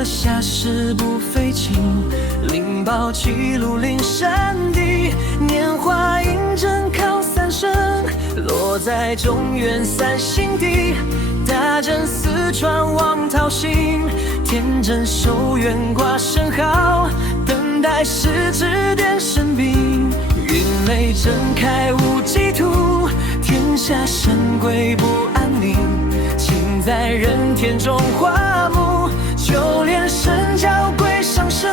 刻下事不费劲，灵宝记录临山地，年华印证靠三生，落在中原三星地。大阵四川望涛行，天真守远挂圣号，等待时指点神兵。云雷震开无际途，天下神鬼不安宁。情在人天中花木，就连神教鬼上身。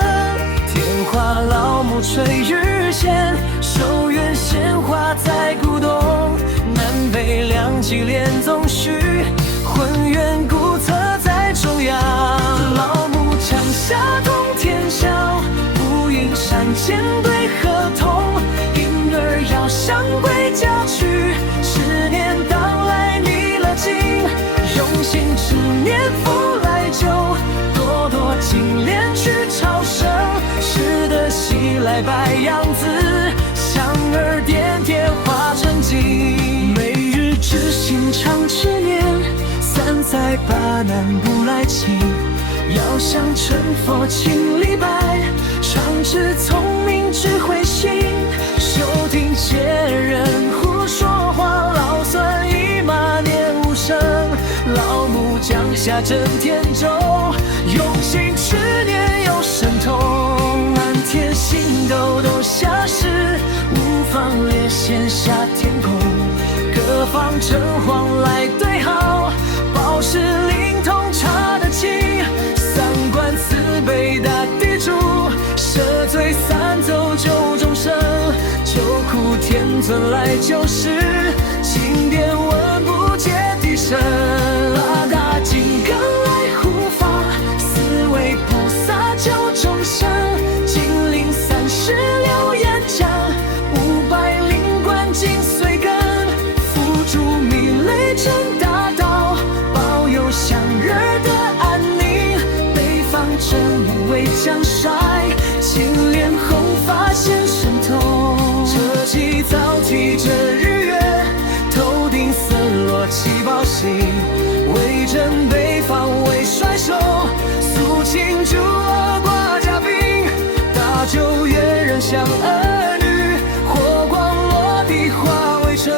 天花老木垂日前，守远鲜花在古董。南北两极连宗序，浑圆古册在中央。老木江夏通天晓，不云山间对河童。婴儿要向归家去，十年当来逆了境。用心执念复来就，多多精炼去超生。使得袭来白杨子，香儿点点化成金。每日知心常执念，三载八难不来轻。要向成佛请礼拜，常知聪明智慧心。休听奸人胡说话，老孙一马念无声。老木江夏镇天舟，用心执念有神通。满天星斗斗下世，无妨列线下天空。各方真黄来对号，报时灵通查得清。三观慈悲大地主，赦罪三奏救众生。救苦天尊来救世，经典文不解地深。八大金刚来护法，四位菩萨救众生。金陵36岩浆，500灵官精髓根。辅助迷雷震大道，保佑祥人的安宁。北方真武为将帅，金莲红发现神通。这祭早提着日月，头顶色若七宝星。威震北方为帅首，肃清诸恶挂甲兵。大救越人像儿女，火光落地化为尘。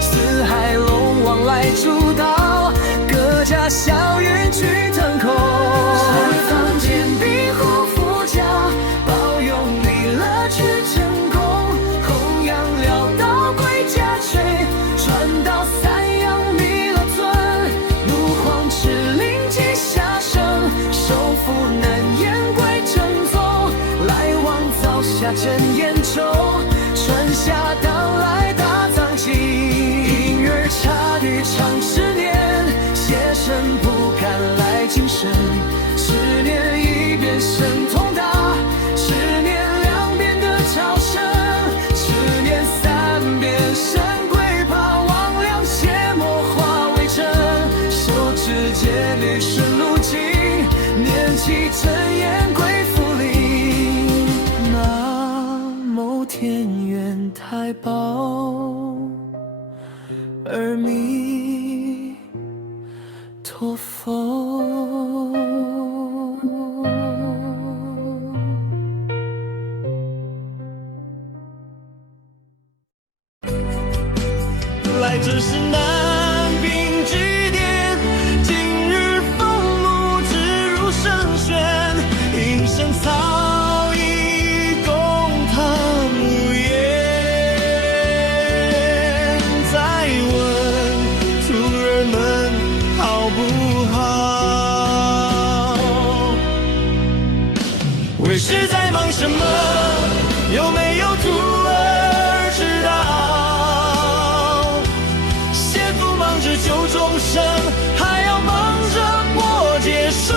四海龙王来主导，各家祥云聚腾空。十方坚壁护佛家，保佑弥勒去成功。弘扬辽道归家炊，传到三阳弥勒尊。怒皇敕令即下生，收复南燕归正宗。来往早下镇燕州，春夏当来大藏经。婴儿茶语常执念，邪神不敢来近身。执念一边神通大，执念两边的超生。执念三边神鬼怕，魍魉邪魔化为尘。手持戒律顺路径，念起真言归福临。南无天元太保，阿弥陀佛。来自是南屏之巅，今日风木直入圣轩。应声草一公堂无言。再问徒儿们好不好？为师在忙什么？有没有徒儿知道？邪父忙着救众生，还要忙着播解书。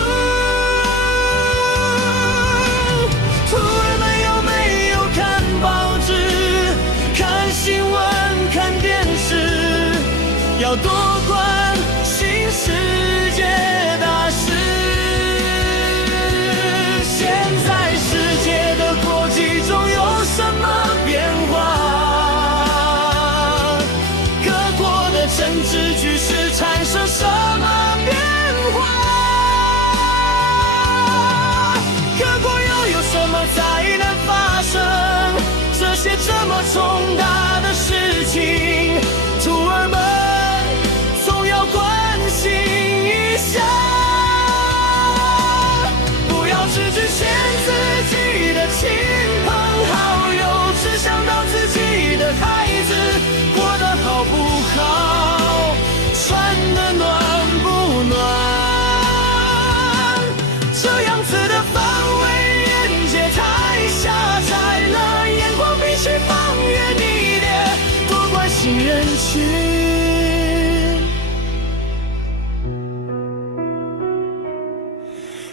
徒儿们有没有看报纸、看新闻、看电视？要多关心世界大事。现在世界的国际中有什这样子的范围，眼界太狭窄了，眼光必须放远一点，多关心人群。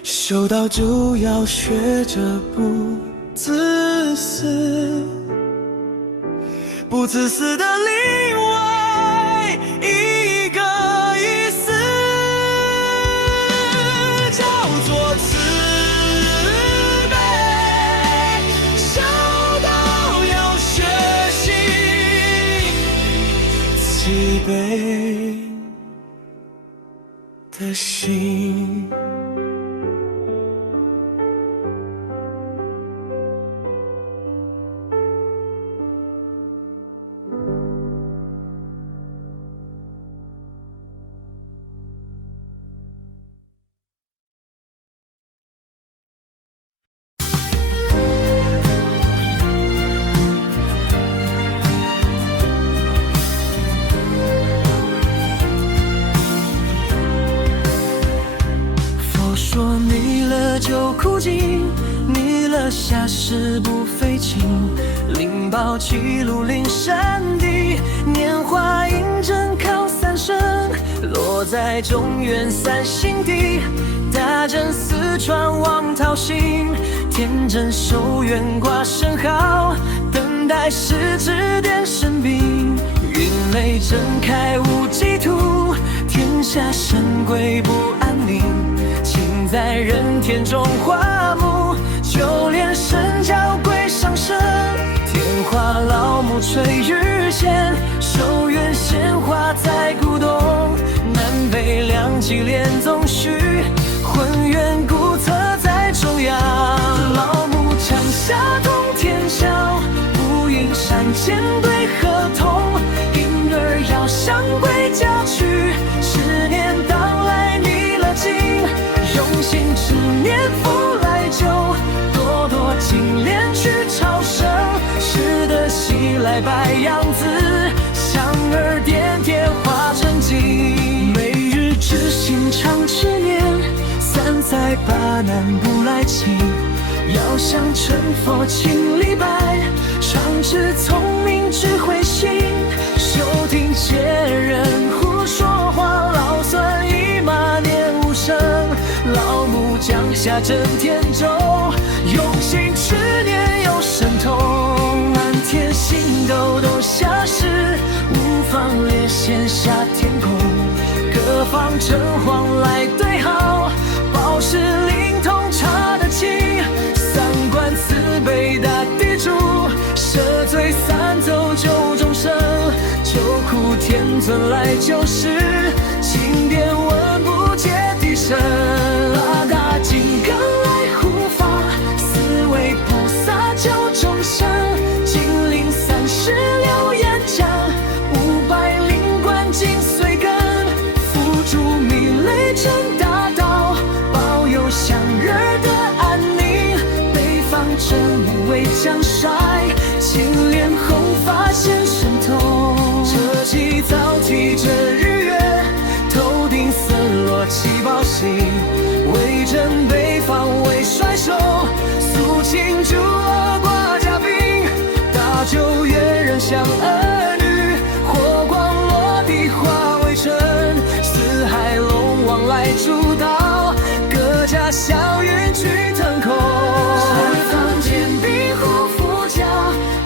修道就要学着不自私，不自私的另外一个意思，叫做慈悲。修道要学习慈悲的心。说腻了就哭尽，腻了下世不废寝，灵宝记录临山地，年华印证靠三生，落在中原三星地，大正四川望桃心，天真寿元挂圣号，等待时指点神兵，云雷震开无际土，天下神鬼不安宁，情在人天中花木，就连神教鬼上身，天花老木垂玉线，寿元鲜花在古董，南北两极连宗序，浑圆古册在中央，老木江夏通天晓，不应山间对河童，婴儿要向归家去，十年当来逆了境，用心执念福来救，多多金莲去朝圣，使得喜来白杨子，香儿点点化成金，每日知心常执念，三载八难不来侵，要向成佛请礼拜，常知聪明智慧心，休听奸人胡说话，老孙一马念无声，老木江夏镇天舟，用心执念有神通，满天星斗斗下世，无妨列线下天空，各方真黄来对号，宝石灵通查得清，三观慈悲大地主，赦罪三奏救众生，救苦天尊来救世，经典文不解地神，八大金刚来护法，四位菩萨救众生，金陵36岩浆，500灵官精髓根，辅助弥雷震大道，保佑祥儿的安宁，北方真武为将帅，青莲红发现神通，这祭早提着日月，头顶色落七宝星，威震北方为帅首，肃清诸恶挂甲兵，大救越人像儿女，火光落地化为尘，四海龙王来主导，各家祥云聚腾空，十方天兵护佛家，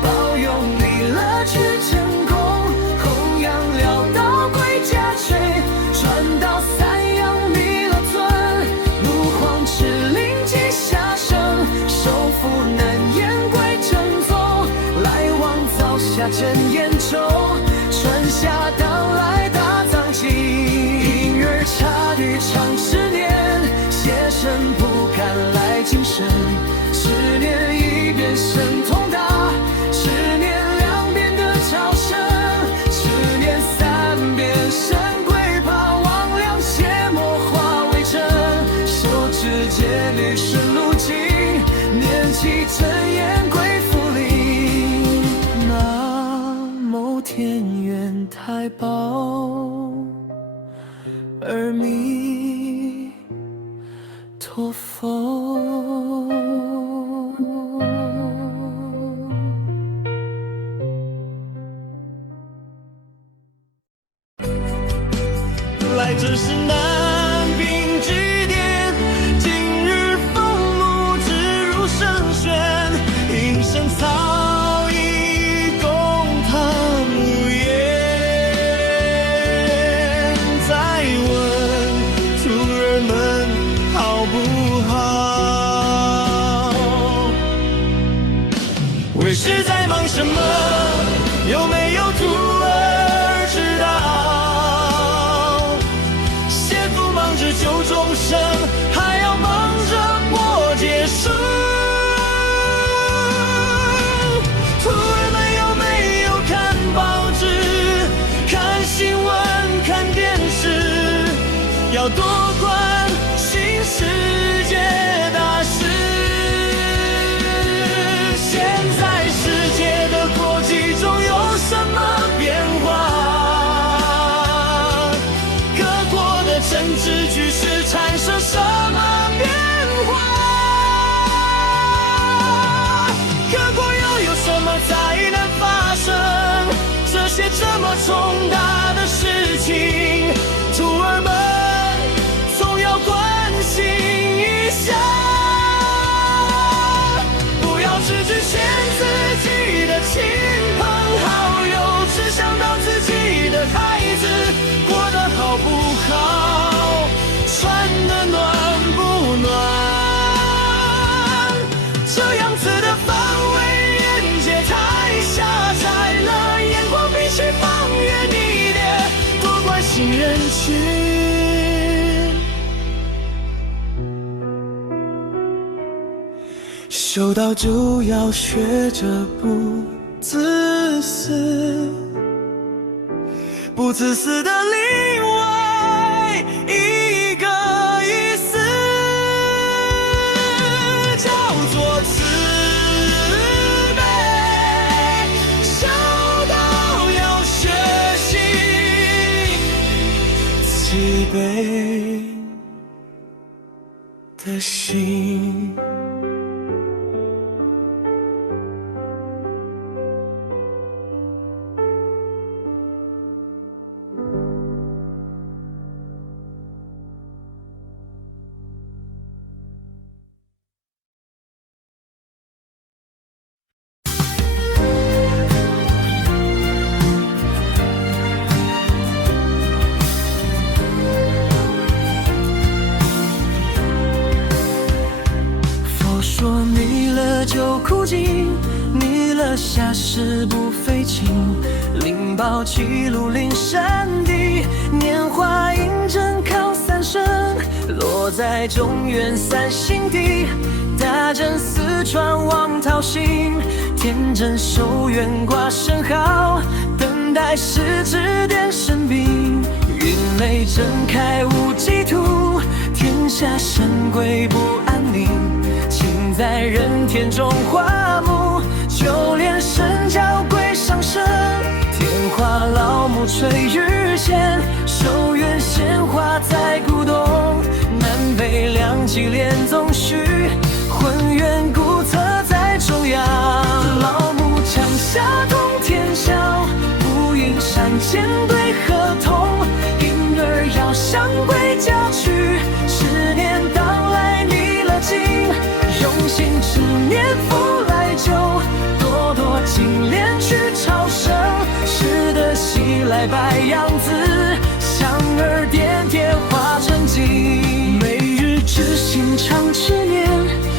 保佑弥勒去成功，弘扬辽道归家炊，传到三阳弥勒尊，怒皇敕令即下生，收复南燕归正宗，来往早下镇燕州，春夏当来大藏经，婴儿茶语常执念，邪神不敢来近身，执念一边神通大，执念两边的朝圣，执念三边神鬼怕，魍魉邪魔化为真，手持戒律顺路径，念起真言归福临，南无天元太保，阿弥陀破风。来自是南屏之巅，今日风木直入圣轩，应声草一共堂无言。再问徒儿们好不好？为师在忙什么？有没有徒儿知道？救众生，还要忙着播结束。徒儿们有没有看报纸、看新闻、看电视？要多关心世界大事。现在世界的国际中有什么变化？政治局势产生什么变化？各国又有什么灾难发生？这些这么重大的事情，徒儿们总要关心一下。不要只局限自己的亲朋好友，只想到自己的孩子过得好不好，穿得暖不暖？这样子的范围眼界太狭窄了，眼光必须放远一点，多关心人群。修道就要学着不自私，不自私的另外一个意思，叫做慈悲。修道要学习慈悲的心。说迷了就苦尽，迷了下世不废寝，灵宝记录临山地，年华印证靠三生，落在中原三星地，大正四川望涛行，天真寿元挂圣号，等待时指点神笔，云雷震开无际土，天下神归不安宁，在人天中花木，就连神教鬼上身，天花老木垂玉线，寿元鲜花在古董，南北两极连宗序，浑元古册在中央，老木降下通天晓，不应山间对河童，婴儿要向归教去，十年当来逆了境，用心执念复来就，多多精炼去超生，使得喜来白杨子，香儿点点化成金，每日知心常执念，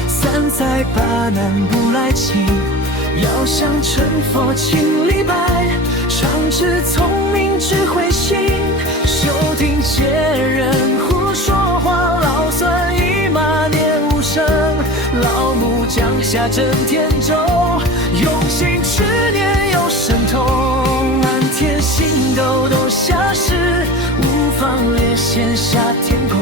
三载八难不来侵，要向成佛请礼拜，常知聪明智慧心，修听借人胡说话，老孙一马念无声，老木降下震天咒，用心执念有神通，满天星斗都下世，无妨列线下天空，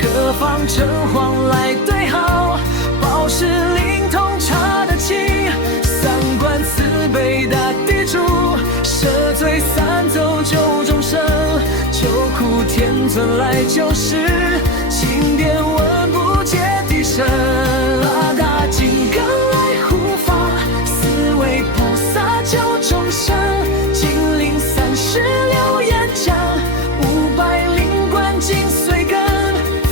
各方城隍来对号，报时灵通查得清，三观慈悲大地主，赦罪三奏救众生，救苦天尊来救世，经典文不见尘。八大金刚来护法，四位菩萨救众生。金陵36岩浆，500灵官紧随跟。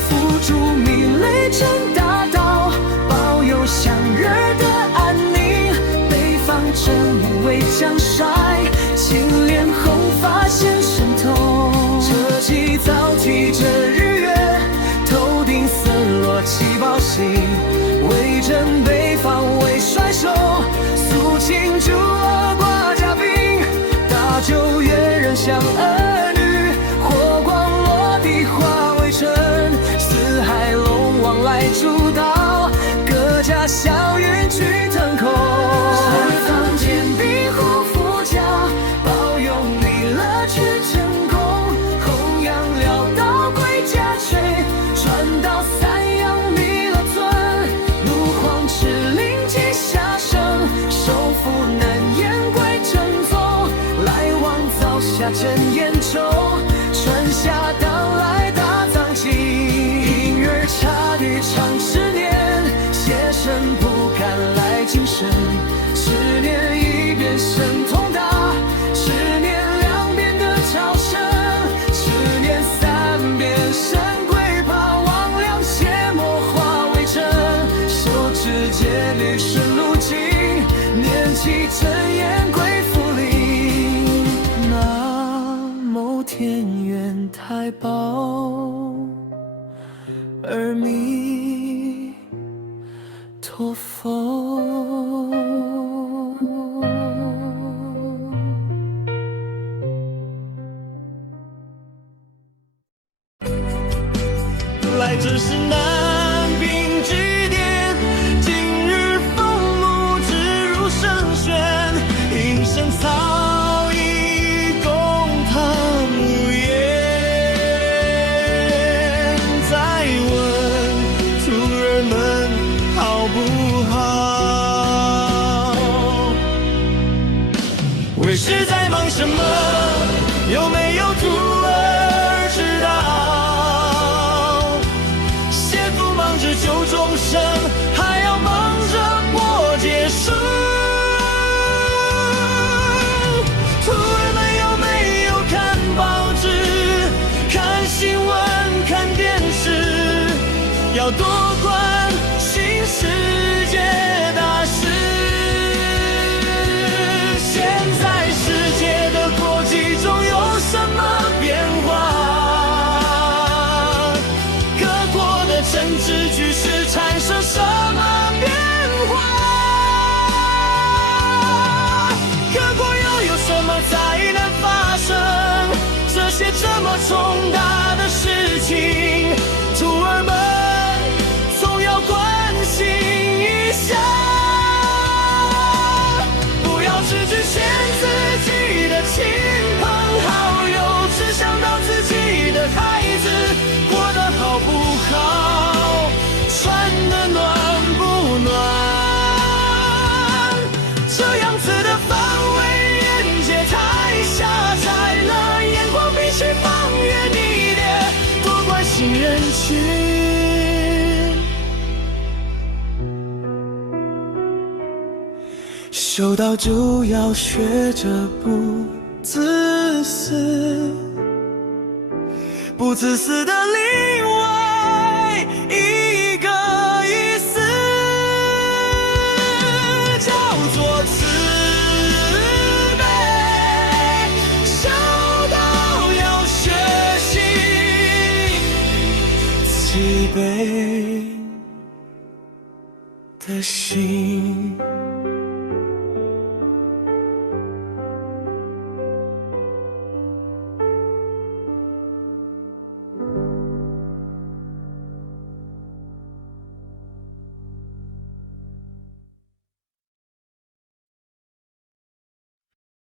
辅助弥雷镇大道，保佑祥日的安宁。北方真武为将帅，青莲红发显神通。这祭早提着日月，头顶森罗七宝星。威震北方为帅首，肃清诸恶挂甲兵。大救越人降儿女，火光落地化为尘。四海龙王来主导，各家祥云聚腾空。十方坚壁护佛教，保佑弥勒去成功。弘扬辽道归家炊，传到三阳弥勒尊。怒皇敕令吉下生，收复南燕归正宗。来往早下真言咒，春夏当来大藏经。音乐茶语唱10年，邪神不敢来近身。10年一变神通大，10年2变的超生，10年3变神龟怕，魍魉邪魔化为真。手持戒律顺路径，念起真言归福临。南无天元太保，阿弥陀佛。来这是南屏之巅，今日风露直入圣轩，应声草衣共堂无言。再问徒儿们好不好？为师在忙什么？有没有徒儿知道？先父忙着救众生，还要忙着播解书。徒儿们有没有看报纸、看新闻、看电视？要多关心世界大事。现在世界的国际中有什么变化？各国的政治局势产生什么变化？各国又有什么灾难发生？这些这么重大的事情，徒儿们总要关心一下。不要只局限自己的亲朋好友，只想到自己的孩子过得好不好，穿得暖不暖。这样子的范围眼界太狭窄了，眼光必须放远一点，多关心人群。修道就要学着不自私，不自私的另外一个意思，叫做慈悲。修道要学习慈悲的心。